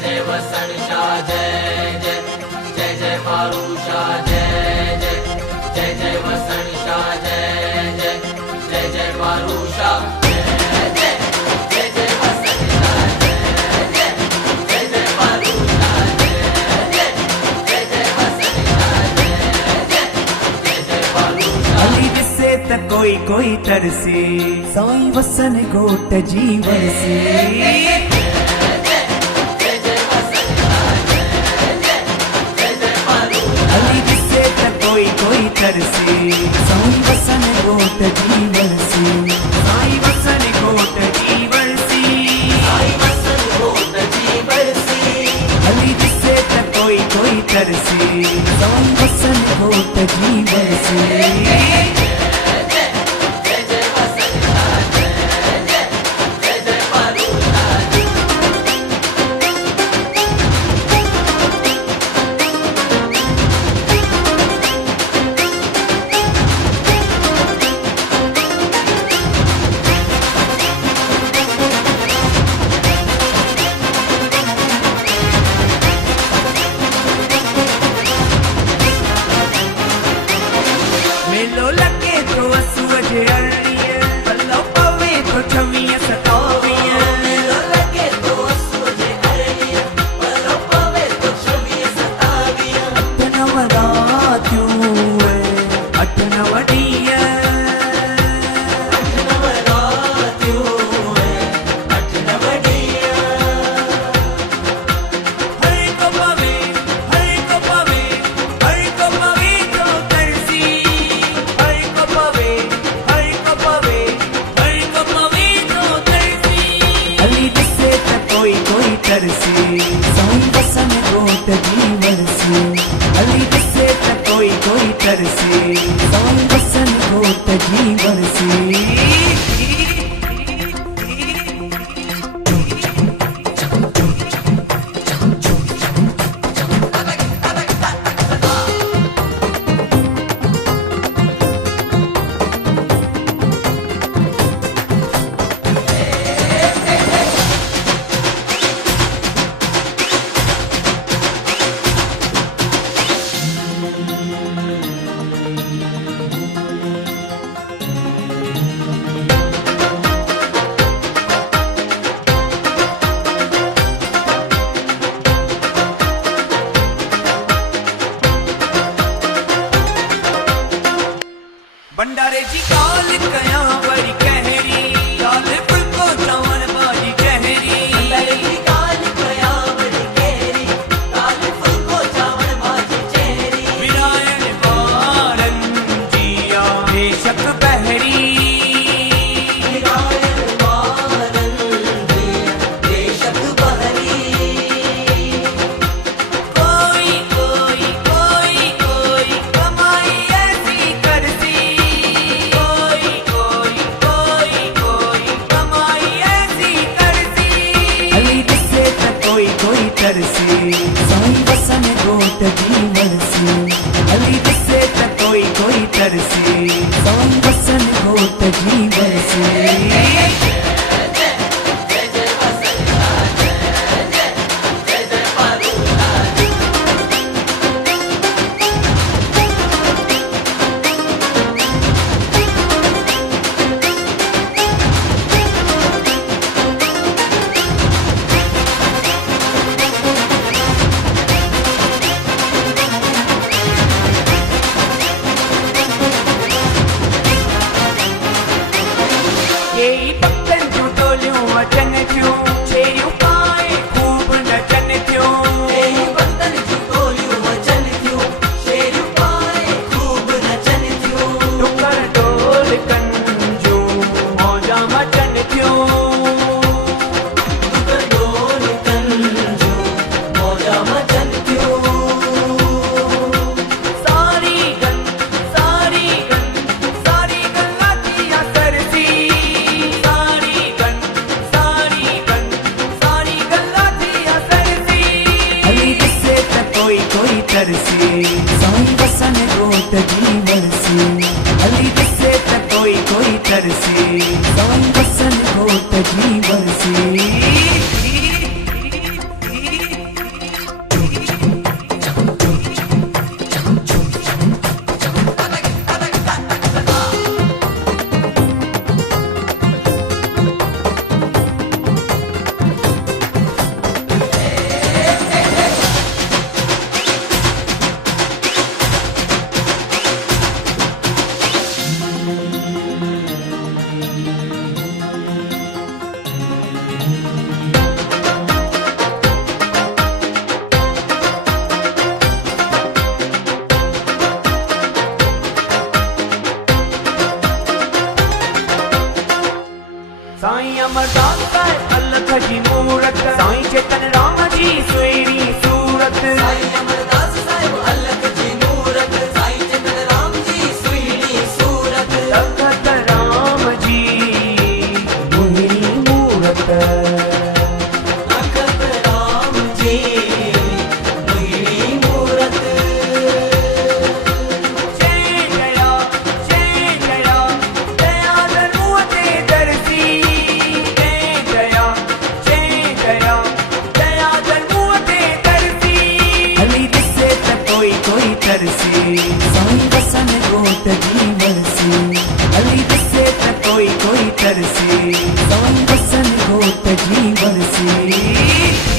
जय वसण शाह जय जय, जय जय पारू शाह जय जय, जय जय वसण शाह जय जय, जय जय पारू शाह जय जय, जय जय वसण शाह जय जय, जय जय पारू शाह जय जय, जय जय वसण शाह जय जय, जय जय पारू शाह। अली दिसे त कोई कोई तरसे, साईं वसन घोट जीवन से। तरसे साईं वसन घोट जीवन से, साईं वसन घोट जीवन से, साईं वसन घोट जीवन से। अली दिसे त कोई कोई तरसे, साईं वसन घोट जीवन से। मेलो लगे तो असूज अरिय, पल्लो पवे तो छवीह सतावीह। मेलो लगे तो असूज अरिय, पल्लो पवे तो छवीह सतावीह। अठ नव रातियूं अठ नव ॾींहं, अठ नव रातियूं अठ नव ॾींहं। हर को पवे हर को पवे हर को पवे तो तरसी, हर को पवे हर को पवे हर को पवे तो तरसी। अली दिसे त कोई कोई तरसे, साईं वसन घोट जीवन से। अली दिसे त कोई कोई तरसे, साईं वसन घोट जीवन से। भंडारे जी काल कया बड़ी कहरी, काल फुलको चावन बाजी कहरी। भंडारे जी काल कया बड़ी कहरी, काल फुलको चावन बाजी चेहरी। विरायण वारन जिया बेशक बहरी, विरायण वारन जिया बेशक बहरी। कोई कोई कोई कोई कमाई ऐसी करती, कोई कोई कोई कोई कमाई ऐसी करती। अली दिसे त कोई कोई तरसे, साईं वसन घोट जीवन से। अली दिसे त कोई कोई तरसे, साईं वसन घोट जीवन से। ये भक्तन अमरदास काय अलख जी मूरत साईं चेतन राम जी सुहिणी सूरत साईं अमरदास साहिब अलख जी मूरत साईं चेतन राम जी सुहिणी सूरत तखत राम जी मोहिनी मूरत तखत राम जी मोहिनी मूरत जय जया दया धनुअ ते दर्शी जय जया दया धनुअ ते दर्शी हली दिसे त कोई तरसी साईं वसन गोट जी वरसी हली दिसे त कोई तरसी साईं वसन गोट जी वरसी